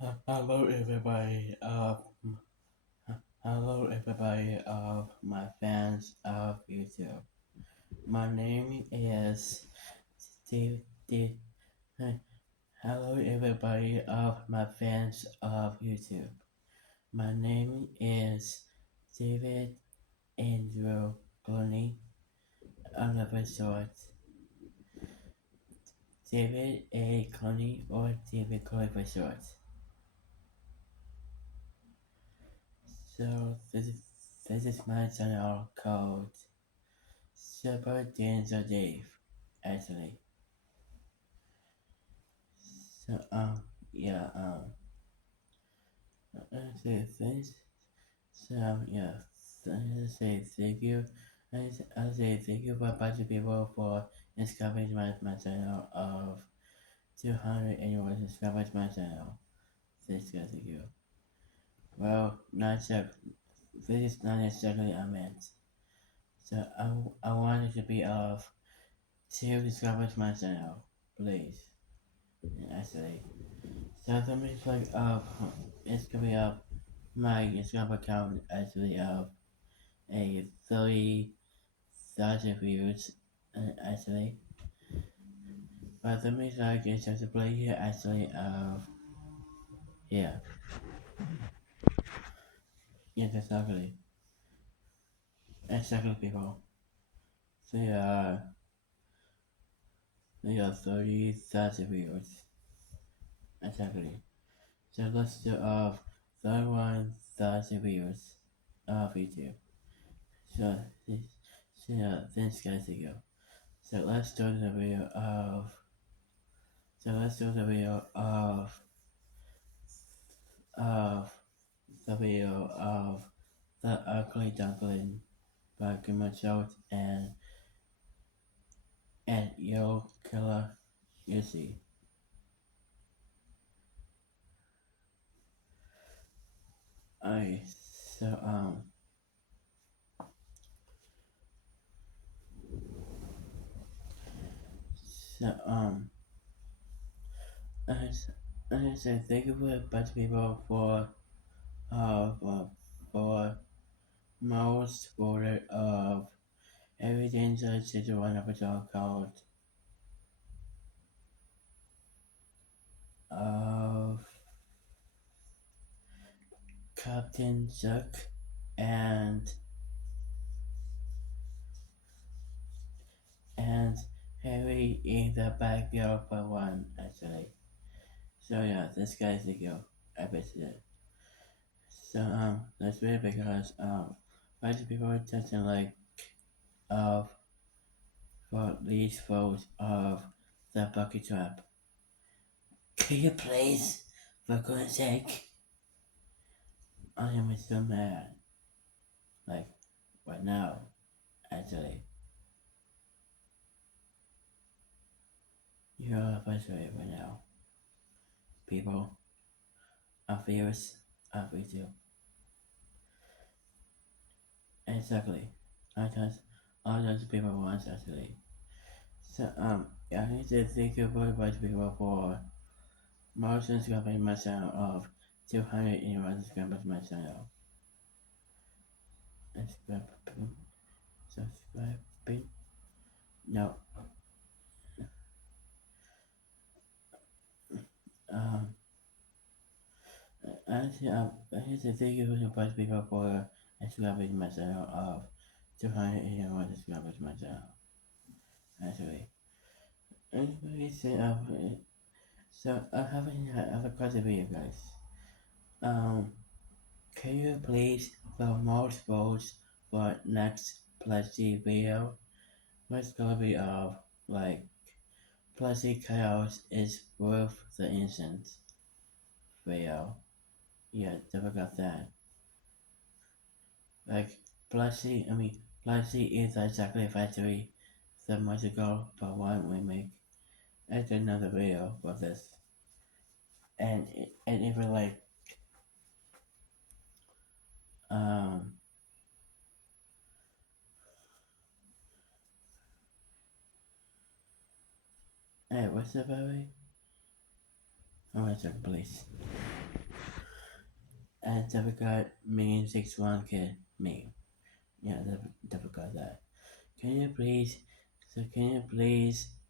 Hello everybody. Hello everybody of my fans of YouTube. My name is Steve. Hey, hello everybody of my fans of YouTube. My name is David Andrew Clooney. On the short, David A. Clooney or David Clooney for short. So this is my channel called Super Dancer Dave, actually. So, yeah, say thanks. So, yeah, I say thank you. I say thank you for a bunch of people for discovering my channel of 200 anyone discovered my channel. Thank you. Well, not sure. This is not exactly a meant. So, I wanted to be of to discover my channel, please. Actually. So the mistake of it's gonna be of my Instagram account actually of a 30,000 views actually. But the mistake is just to play here actually of yeah. Yes exactly. Exactly people. They they are 30,000 views. Exactly. So let's do of 31,000 views of YouTube. So this so this guys to go. So let's do the video of of the video of the ugly duckling by Gumachot and Yo Killer Yuzi. I so so I I say thank you for a bunch of people for most voted of everything such as one episode called of Captain Zuck and and Harry in the backyard for one actually. So yeah, this guy's the girl episode. So that's weird because bunch of people doesn't like of for these photos of the bucket trap. Can you please, for goodness sake? I am so mad. Like right now, actually. You're frustrated right now. People are viewers of video. Exactly. I just all those people want actually. So I need to thank you very much people for most subscribing my channel of 200 anyone subscribers my channel. Subscribing. No. Um I need to thank you very much people for subscribing my channel of 200 anyone subscribers my channel. Actually. Anybody say so I have a question for you guys. Um Can you please promote votes for next Plushy video? What's gonna be like Plushy chaos is worth the incense video? Yeah, never got that. Like Plushy is exactly factory 7 months ago, but why don't we make another video for this? And even like um hey what's up, baby? Alright, sir, please. And difficult means 6-1 kid me. Yeah, difficult that. Can you please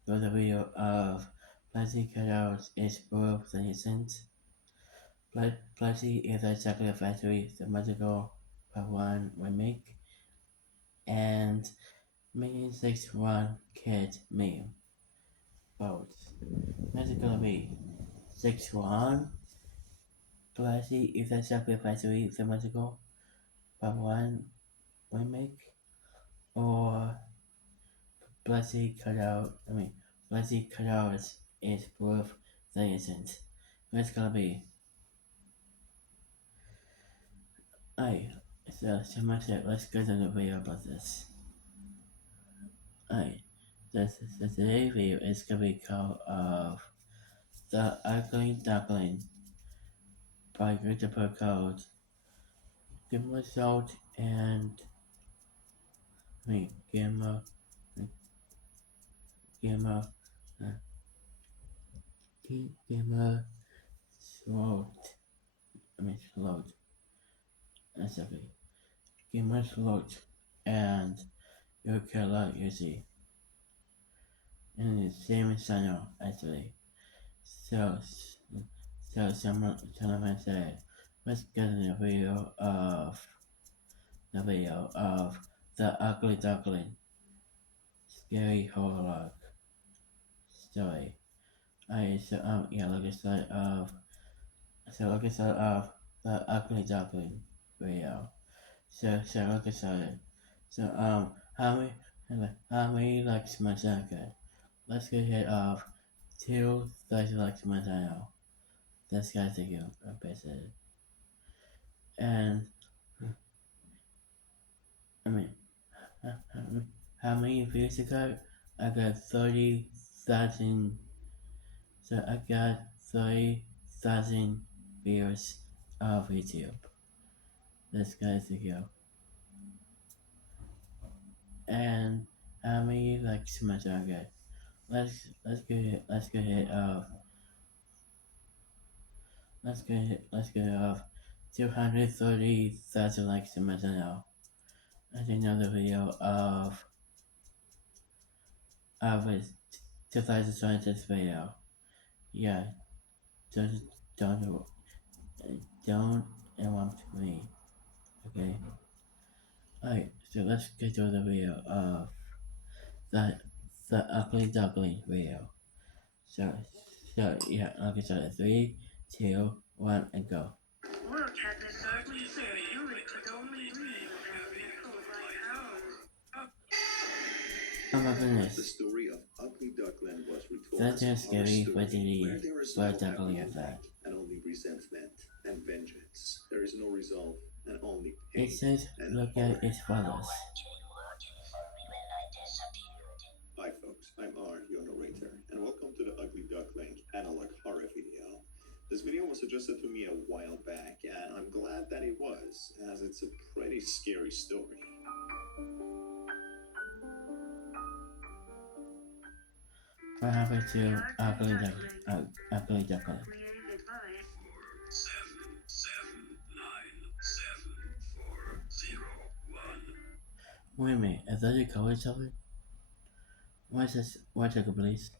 go the video of plastic cutouts is proof the innocent? Plastic is a chocolate factory, the magical part one remake, and Minion 6-1 kid meme. Votes. Magical B. 6-1. Plastic is a chocolate factory, the magical part one remake, or plastic cutouts is proof the innocent. What's gonna be? Alright, so much it. Let's go to the video about this. Alright, so today's video is gonna be called The Ugly Duckling by Christopher Code. Game Salt and Game Game Game Sloat. Sloat. That's okay. Game Sloat and your killer, you see. And the same channel, actually. So, someone said, let's get in the video of the ugly duckling, scary horror story. Yeah, look at start of the ugly duckling video. Look at it. How many likes my channel? Let's get rid of 2,000 likes my channel. This guy's a good person. And I mean, how many views ago? I got 30,000. So I got 30,000 views of YouTube. This guy's a go. And how many likes much I got? Let's go hit of 230,000 likes in my channel. That's another video of a 2026 video. Yeah, just don't interrupt me, okay? Alright, so let's get to the video of the ugly duckling video. So yeah, like I said, 3, 2, 1, and go. Look at this ugly thing. You could only dream of beautiful like ours. Oh my goodness. The story of Ugly Duckling was retold that's as just a horror scary, story where there is no happy duckling at ending that. and only resentment and vengeance. There is no resolve and only pain It says, and look horror. at its follows. Hi folks, I'm R, your narrator, and welcome to the Ugly Duckling analog horror video. This video was suggested to me a while back, and I'm glad that it was, as it's a pretty scary story. What happened to ugly duckling? Wait a minute, is that your color something? What's this? What's it, please?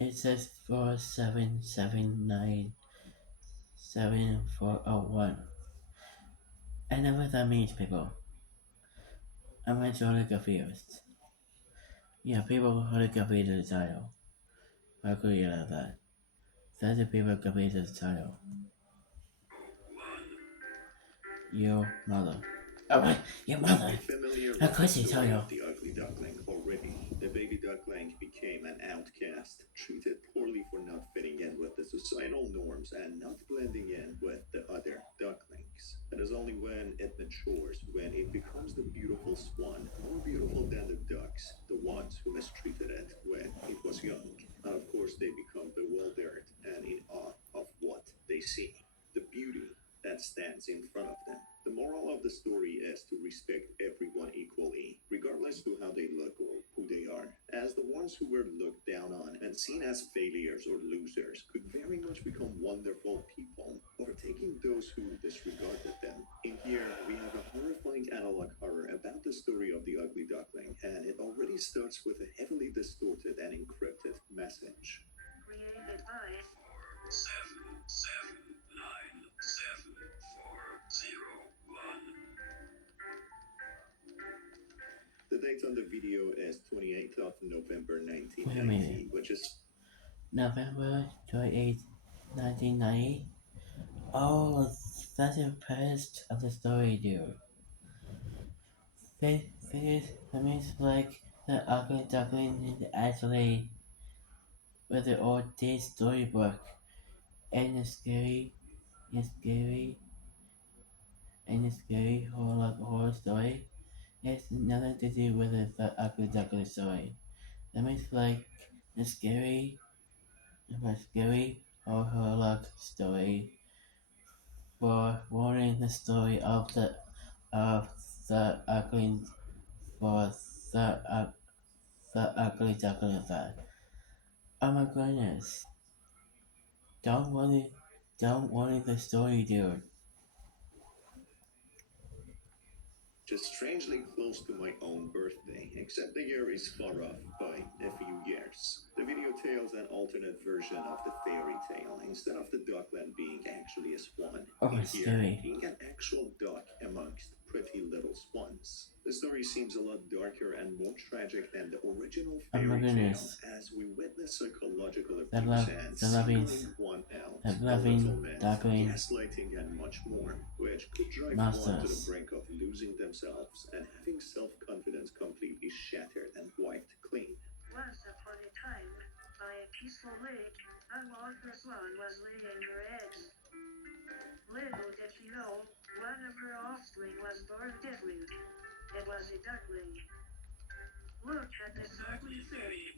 It says 47797401. I know what that means, people. I'm actually confused. Yeah, people who confused the title. How could you know that? That's the people confused the title. Your mother. Alright, your mother. Familiar Of with course the you tell story you. of the ugly duckling already. The baby duckling became an outcast, treated poorly for not fitting in with the societal norms and not blending in with the other ducklings. It is only when it matures, when it becomes the beautiful swan, more beautiful than the ducks, the ones who mistreated it when it was young. And of course, they become bewildered and in awe of what they see. The beauty that stands in front of them. The moral of the story is to respect everyone equally, as to how they look or who they are, as the ones who were looked down on and seen as failures or losers could very much become wonderful people, overtaking those who disregarded them. In here, we have a horrifying analog horror about the story of the ugly duckling, and it already starts with a heavily distorted and encrypted message. Created by 7797401. The date on the video is 28th of November Wait a minute. 1990, which is November 28, 1990? Oh, that's the past of the story, dude. That means like the ugly duckling is actually with the old day storybook and scary, and the scary horror story. It's nothing to do with the ugly duckling story. That means like the scary horror story for warning the story of the ugly for the the ugly duckling effect. Oh my goodness! Don't worry, don't worry the story, dude. just strangely close to my own birthday, except the year is far off by a few years. The video tells an alternate version of the fairy tale, instead of the duckland being actually a swan, Oh, in it's here scary. being an actual duck amongst pretty little swans. The story seems a lot darker and more tragic than the original Oh my fairy tale, goodness! as we witness psychological The abuse love, and the loving, singling one out, the loving belittlement, duckling gaslighting, and much more, which could drive one to the monsters. brink of losing themselves and having self-confidence completely shattered and wiped clean. Once upon a time, by a peaceful lake, a walker swan was laying her eggs. Little did she know, one of her offspring was born different. It was a duckling. Look at this ugly thing,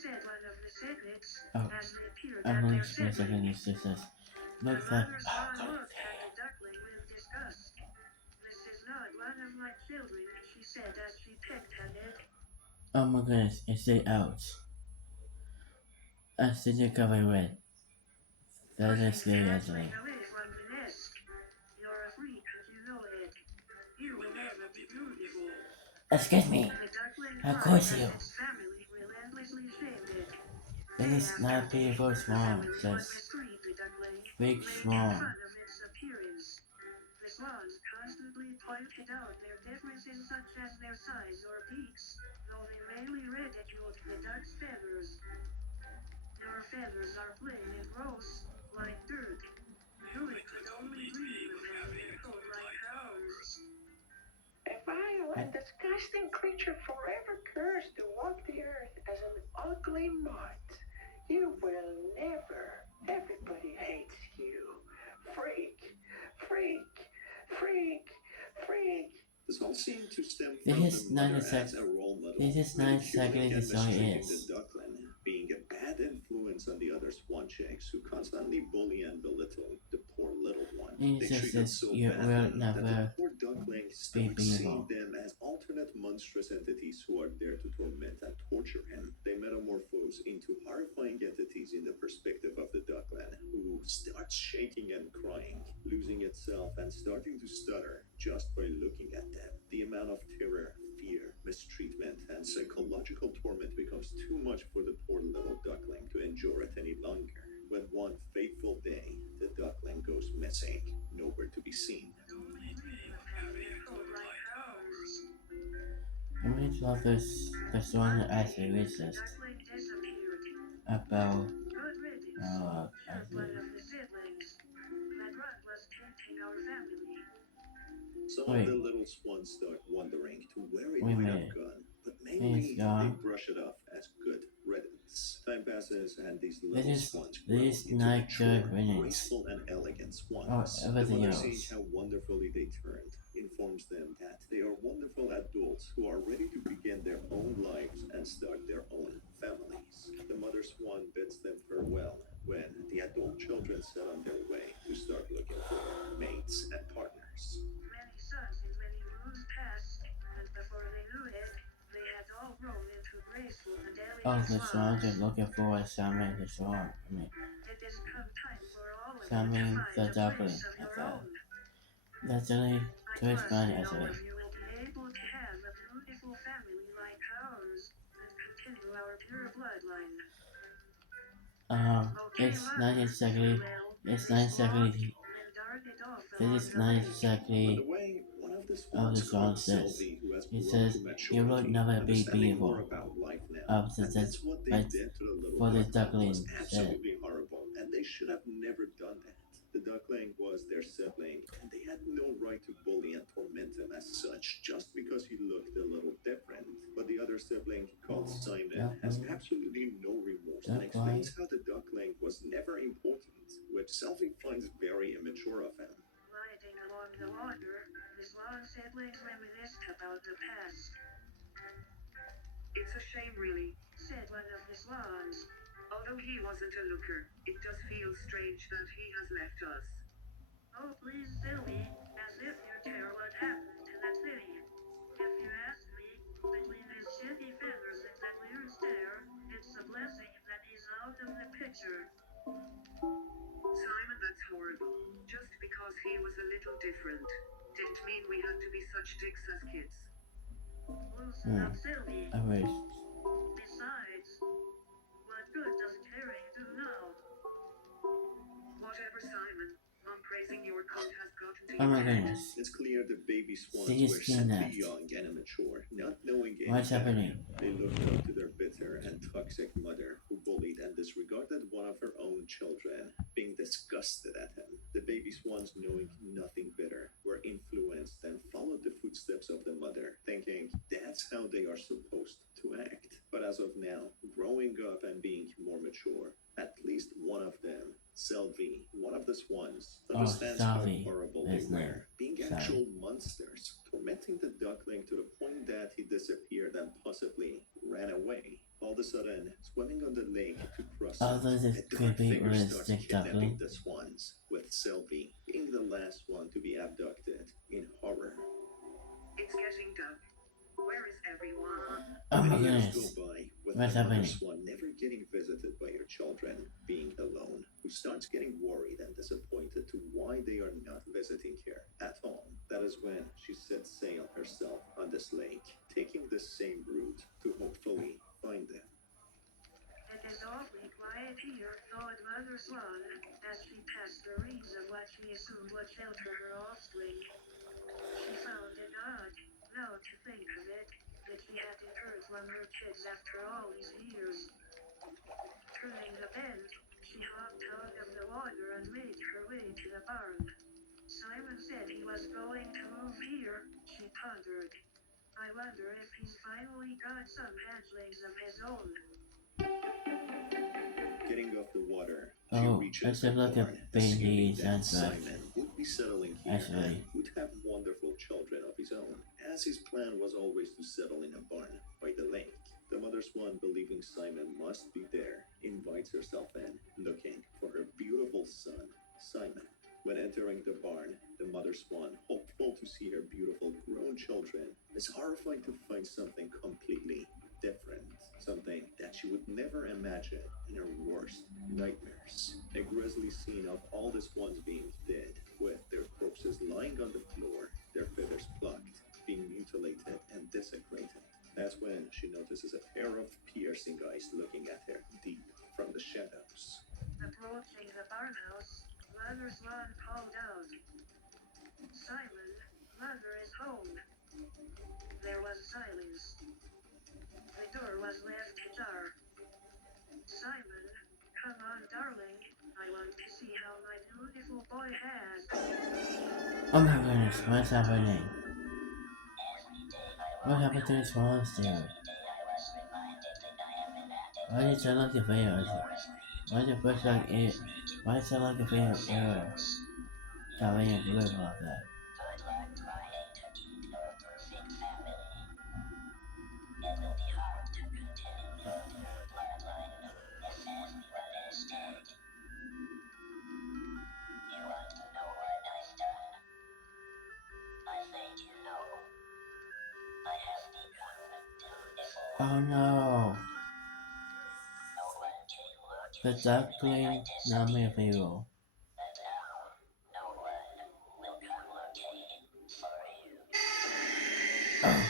said one of the cyclids Oh, as they peered I'm at going their to spend a second. sibling. It's just this. The Look that. mother Oh swan god. looked at the duckling with disgust. This is not one of my children, she said as she pecked at it. Oh my goodness! It's the ouch. I see you covered red. That Pushing is his scary hatchling actually. away from the nest. You're a freak, you know it. You will never be beautiful. Excuse me. The duckling Of cried course as you. its family relentlessly shamed it. It Day is after not day, beautiful the swan. family would Just mistreat the duckling, big making swan. fun of its appearance. The swans constantly pointed out their differences such as their size or beaks, though they mainly ridiculed the duck's feathers. Your feathers are plain and gross, like dirt. You could only dream of having a coat like ours. A vile and disgusting creature forever cursed to walk the earth as an ugly moth. You will never. Everybody hates you. Freak, freak, freak, freak. This all seemed to stem This from the is mother 90 as a role model, This is 90 ridiculing seconds. and This song mistreating the is. duckling, being a bad influence on the other swan chicks who constantly bully and belittle the poor little one. It They just treated says so you will badly that the never poor duckling be starts seeing beautiful. them as alternate monstrous entities who are there to torment and torture him. They metamorphose into horrifying entities in the perspective of the duckling, who starts shaking and crying, losing itself and starting to stutter just by looking at them. The amount of terror, fear, mistreatment, and psychological torment becomes too much for the poor little duckling to endure it any longer. When one fateful day, the duckling goes missing, nowhere to be seen. I really love this one actually racist about One actually. of the siblings. That rug was tempting our family. Some of Wait, the little swans start wondering to where it wait a might have minute. gone, but It's mainly they gone. brush it off as good riddance. Time passes and these This little is swans grow this is into not good mature, riddance. graceful, and elegant Or swans. The everything mother, seeing else. how wonderfully they turned, informs them that they are wonderful adults who are ready to begin their own lives and start their own families. The mother swan bids them farewell when the adult children set on their way to start looking for mates and partners. Many suns and many moons passed, and before they knew it, Oh, the swans are looking for Salmon the swan. I mean, Salmon the duckling. I thought. That's only to explain actually. It's not exactly. It's not exactly. This is not By the exactly way, one of the how the swans song called says. Sylvie, who has It grown says, to "You will maturity, never be understanding more beautiful." about life now. Opposite And that's that's what they but did to the little for the duckling was duckling said. absolutely horrible, and they should have never done that. The duckling was their sibling, and they had no right to bully and torment him as such just because he looked a little different. But the other sibling, called Simon, has Duckling, absolutely no remorse and duckling. explains how the duckling was never important, which Selfie finds very immature of him. It's a shame, really, said one of the swans. Although he wasn't a looker, it does feel strange that he has left us. Oh, please, Sylvie, as if you care what happened to that city. If you ask me, between his shitty feathers and that weird stare, it's a blessing that he's out of the picture. Simon, that's horrible. Just because he was a little different didn't mean we had to be such dicks as kids. Loosen up, Sylvie. I wish. Besides, what good does caring do now? Whatever, Simon. Mom praising your coat has gotten to Oh your my head. goodness. It's clear the baby swans She is were simply kidnapped. young and immature, not knowing any What's better. happening? They looked up to their bitter and toxic mother, who bullied and disregarded one of her own children, being disgusted at him. The baby swans, knowing nothing better, were influenced and followed the footsteps of the mother, thinking that's how they are supposed to act. But as of now, growing up and being more mature, at least one of them, Selvi, one of the swans, Oh, understands how sorry. horrible they That's name. were, being Sorry. actual monsters, tormenting the duckling to the point that he disappeared and possibly ran away. All of a sudden, swimming on the lake to cross Although it, this a could dark be figure starts realistic kidnapping duckling. the swans, with Selvi being the last one to be abducted in horror. It's getting dark. Where is everyone? Oh my Many years go goodness. by with What's the mother happening? swan never getting visited by her children, being alone, who starts getting worried and disappointed to why they are not visiting her at all. That is when she sets sail herself on this lake, taking the same route to hopefully find them. It is awfully quiet here, thought Mother Swan, as she passed the reeds of what she assumed would shelter her offspring. She found it odd, now to think of it, that she hadn't heard from her kids after all these years. Turning the bend, she hopped out of the water and made her way to the barn. Simon said he was going to move here, she pondered. I wonder if he's finally got some hatchlings of his own. Getting off the water, she Oh, reaches let's the have a look at barn, assuming babies that and draft. Simon would be settling here Actually, and would have wonderful children of his own, as his plan was always to settle in a barn by the lake. The mother swan, believing Simon must be there, invites herself in, looking for her beautiful son, Simon. When entering the barn, the mother swan, hopeful to see her beautiful grown children, is horrified to find something completely different, something that she would never imagine in her worst nightmares. A grisly scene of all the swans being dead, with their corpses lying on the floor, their feathers plucked, being mutilated and desecrated. That's when she notices a pair of piercing eyes looking at her deep from the shadows. Approaching the barnhouse, Mother Swan called out, Simon, Mother is home. There was silence. The door was left ajar. Simon, come on, darling. I want to see how my beautiful boy has. oh my goodness, what's happening? What happened to the swans there? Why did it sound like a video? Why did it push like it? Why did it sound like a video error? Telling a blue about that. Oh no! The duckling not made of evil. Oh,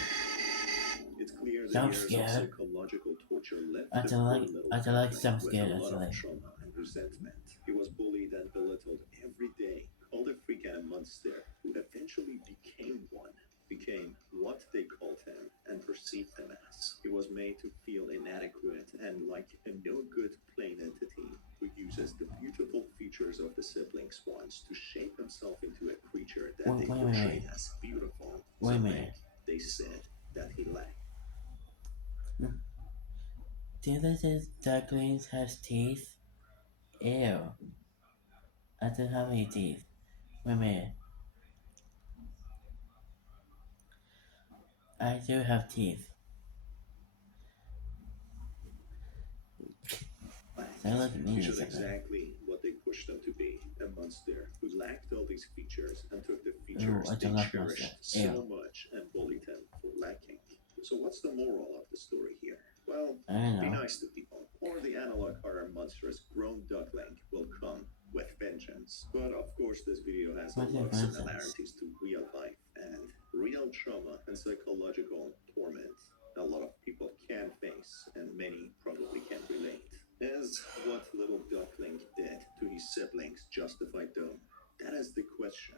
It's clear the jump years of scare. psychological torture left I the don't poor like little I don't like duckling jump with a scare lot of actually. trauma and resentment. He was bullied and belittled every day, called a freak and a monster, who eventually became one, became what they called him and perceived him as. He was made to feel inadequate and like a no good plain entity who uses the beautiful features of the sibling swans to shape himself into a creature that Wait, they wait, wait, portrayed wait. as beautiful, Wait a something minute. they said that he lacked. Do the ducklings has teeth? Ew. I don't have any teeth. Wait a minute. I do have teeth. So Lacked. look at He me or showed something. exactly what they pushed him to be, a monster who lacked all these features and took the Ooh, I features they don't like monster. cherished Ew. so much and bullied him for lacking. So what's the moral of the story here? Well, I don't be know. nice to people, or the analog horror monstrous grown duckling will come with vengeance. But of course, this video has a What's the lot of nonsense? similarities to real life and real trauma and psychological torment a lot of people can face and many probably can relate. Is what little Duckling did to his siblings justified though? That is the question.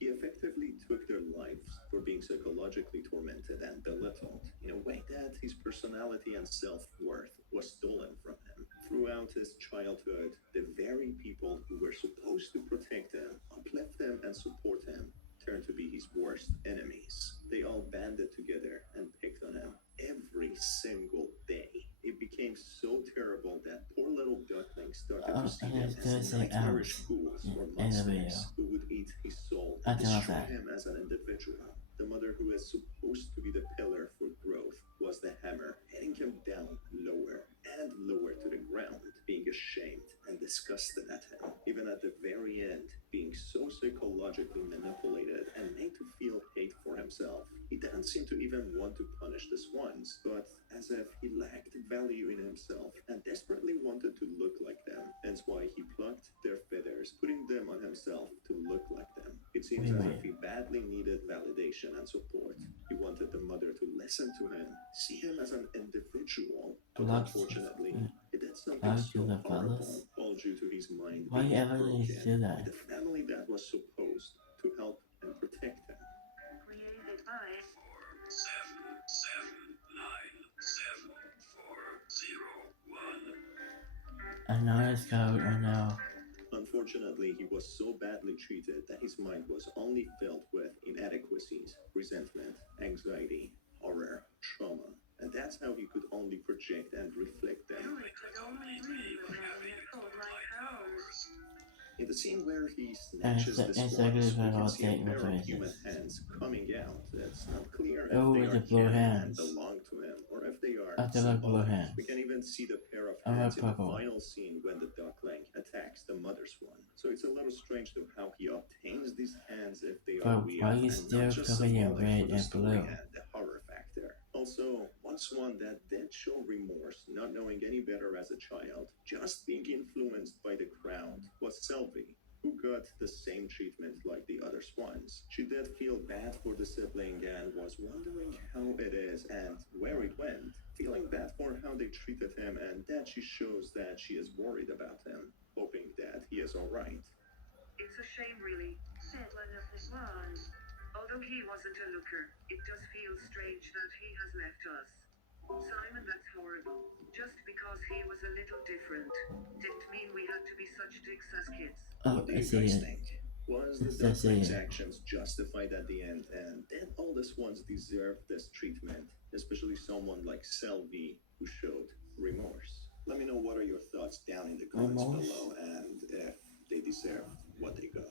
He effectively took their lives for being psychologically tormented and belittled in a way that his personality and self worth was stolen from him. Throughout his childhood, the very people who were supposed to protect him, uplift him, and support him turned to be his worst enemies. They all banded together and picked on him every single day. It became so terrible that poor little Duckling started to Oh, see and them there's as gonna say nightmarish ouch ghouls or in the video. monsters who would eat his soul I and don't love destroy that. him as an individual. The mother who is supposed to be the pillar for growth was the hammer, hitting him down lower and lower to the ground, being ashamed and disgusted at him. Even at the very end, being so psychologically manipulated and made to feel hate for himself. He didn't seem to even want to punish the swans, but as if he lacked value in himself and desperately wanted to look like them. That's why he plucked their feathers, putting them on himself to look like them. It seems Wait a as if minute. he badly needed validation and support. He wanted the mother to listen to him, see him as an individual, but unfortunately, he did something Love to so the horrible, fellas. all due to his mind Why you being ever need to broken do by that? the family that was supposed to help and protect him. Created by 47797401. I know it's code. I know. Unfortunately, he was so badly treated that his mind was only filled with inadequacies, resentment, anxiety, horror, trauma, and that's how he could only project and reflect them. who it could only dream of having a thought like ours. In the scene where he And snatches the it's a swans, good we can about see a taking pair of motivations. human hands coming out. It's not clear if Oh, they with the are blue him and hands. belong to him, or if they are I do like blue symbolic. hands. We can even see the pair of I hands like in the purple. final scene when the duckling attacks the mother swan. So it's a little strange to how he obtains these hands if they are But why real you and not still just covered in symbolic for red the and story blue? and the horror factor. Also, one swan that did show remorse, not knowing any better as a child, just being influenced by the crowd, was Selby, who got the same treatment like the other swans. She did feel bad for the sibling and was wondering how it is and where it went, feeling bad for how they treated him and that she shows that she is worried about him, hoping that he is alright. It's a shame, really, said one of the swans. Although he wasn't a looker, it does feel strange that he has left us. Simon, that's horrible. Just because he was a little different didn't mean we had to be such dicks as kids. Oh, What do I you see guys it. think? Was the It's just it. duckling's actions justified at the end, and did all the swans deserve this treatment, especially someone like Selby who showed remorse? Let me know what are your thoughts down in the comments Remorse? below, and if they deserved what they got.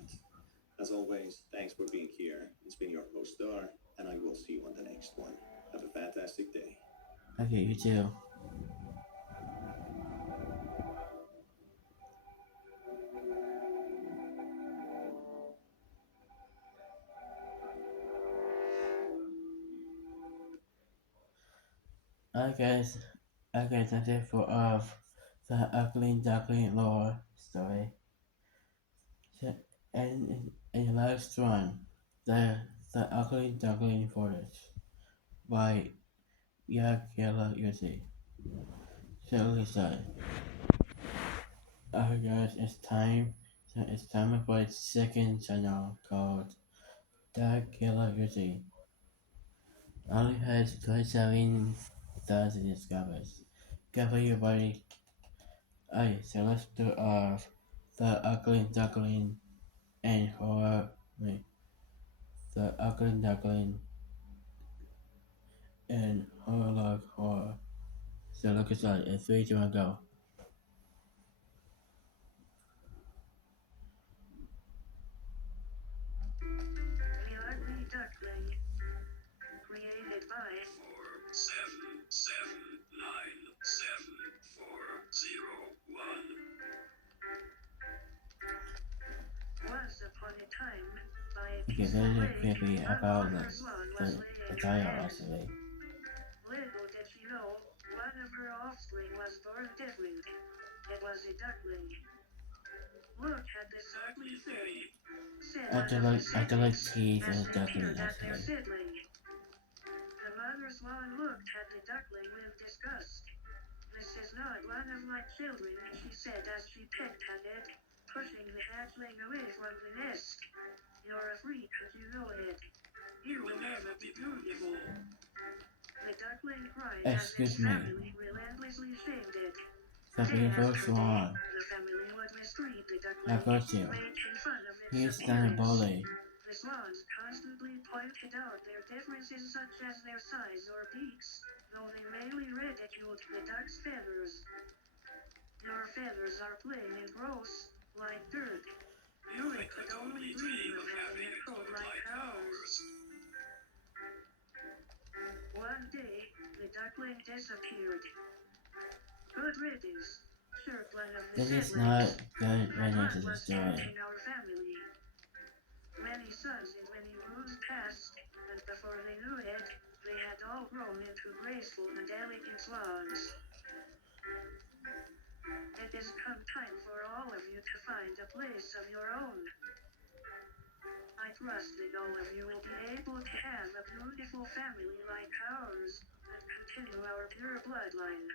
As always, thanks for being here. It's been your host Star, and I will see you on the next one. Have a fantastic day. Okay, you too. I guess I guess that's it for the ugly duckling lore story. So, and the last one, the ugly duckling forest by Yakela Yuzi. So listen, guys, it's time for its second channel called Yakela Yuzi. Only has 27,000 subscribers. Cover your body. Alright, so let's do the ugly duckling and horror. Wait, the ugly duckling and horror log horror. So look aside. In 3, 2, 1, go. The Ugly Duckling, created by 47797401. Once upon a time, by a Okay, peaceful very lake, quickly a about mother swan was the laying her title egg. actually. Little did she know, one of her offspring was born different. It was a duckling. Look at this ugly thing, said one of the I do like siblings, cheese as and they duckling peered at their actually. sibling. The mother swan looked at the duckling with disgust. This is not one of my children, she said as she pecked at it, pushing the hatchling away from the nest. You're a freak and you know it. You will never be beautiful. The duckling cried as its Excuse me, family relentlessly shamed it. the Day beautiful after day, swan. the family would mistreat the I duckling, got you. making fun of its He's not a appearance. bully. The swans constantly pointed out their differences such as their size or beaks, though they mainly ridiculed the duck's feathers. Your feathers are plain and gross, like dirt. You could only dream of having a coat like ours. One day, the duckling disappeared. Good riddance, chirped one of the This is not siblings. good That riddance one to the was kept story. in our family. Many suns and many moons passed, and before they knew it, they had all grown into graceful and elegant swans. It has come time for all of you to find a place of your own. I trust that all of you will be able to have a beautiful family like ours, and continue our pure bloodline.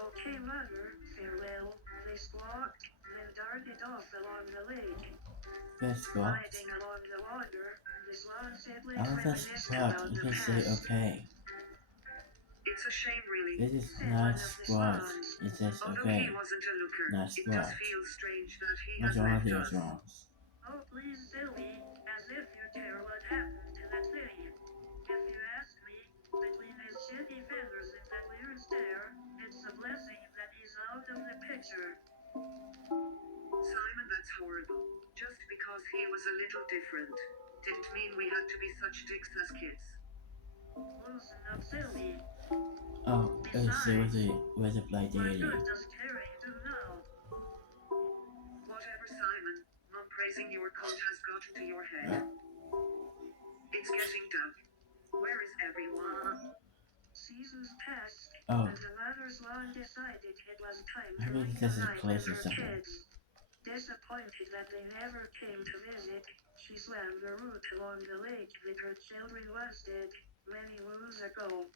Okay, mother, farewell, they squawked, then darted off along the lake. Let's go. Gliding along the water, the swan siblings Out of the reminisced squat, about you the can say past. okay. It's a shame, really, This is said not one of the squat. swans. It says Although okay. he wasn't a looker, Not it does squat. feel strange that he What's has wrong with left you, us. Swans? Oh, please, Sylvie, as if you care what happened to that thing. If you ask me, between his shitty feathers and that weird stare, it's a blessing that he's out of the picture. Simon, that's horrible. Just because he was a little different didn't mean we had to be such dicks as kids. Loosen up, Sylvie. Oh, Besides, with a blind what lady. good does caring do now? Whatever, Simon. Mom praising your coat has got to your head. It's getting dark. Where is everyone? Seasons passed, Oh, and the mother swan decided it was time I to mean this is reunite with close or her something. kids. Disappointed that they never came to visit, she swam the route along the lake that her children once did, many moons ago.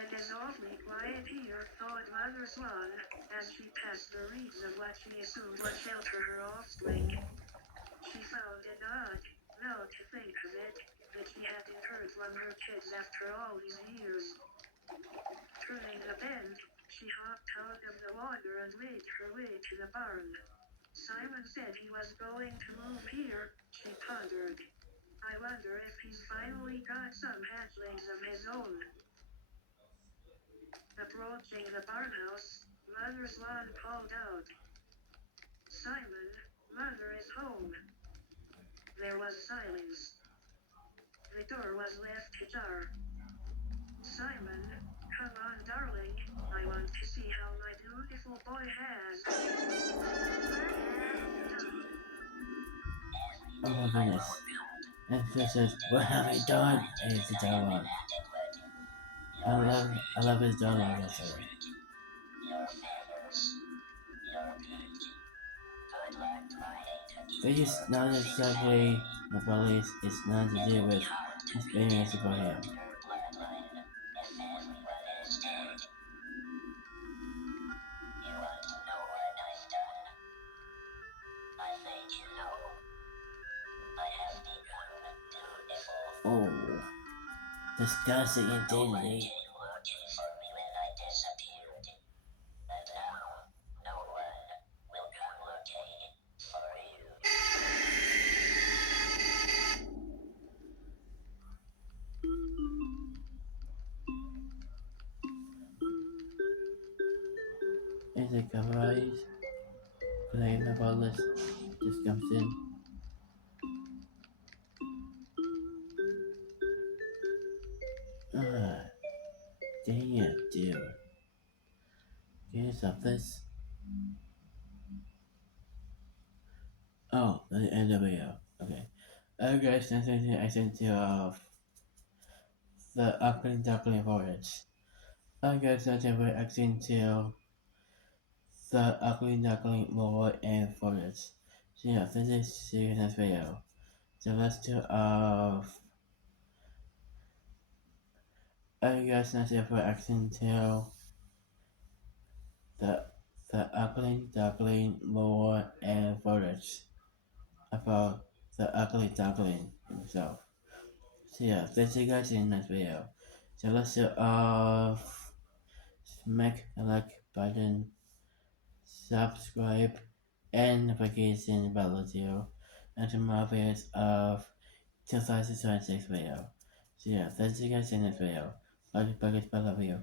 It is awfully quiet here, thought Mother Swan, as she passed the reeds of what she assumed would shelter her offspring. She found it odd, now to think of it, that she hadn't heard from her kids after all these years. Turning a bend, she hopped out of the water and made her way to the barn. Simon said he was going to move here, she pondered. I wonder if he's finally got some hatchlings of his own. Approaching the barnhouse, Mother Swan called out. Simon, Mother is home. There was silence. The door was left ajar. Simon, come on, darling. I want to see how my beautiful boy has. Oh my goodness. And this is what have I done? It's the dialogue. I love his dialogue also. This is not exactly the police. It's not to do with experience for him. Oh, disgusting indeed. Is it coverage? Claim the police. Just comes in. Ah, dang it, dude. Can you stop this? Oh, the end of the video. Okay. Guys, that's the extent of the Duckling voyage. Guys, that's the extent to the Duckling lore and voyage. So yeah, this is series this video. The rest of guys, that's the extent to the Duckling lore and voyage about the ugly duckling himself. So yeah, thanks you guys in this video. So let's smack the like button, subscribe, and notification bell too, and to more videos of 2026 video. So yeah, thanks you guys in this video. Bye, bye, bye, love you.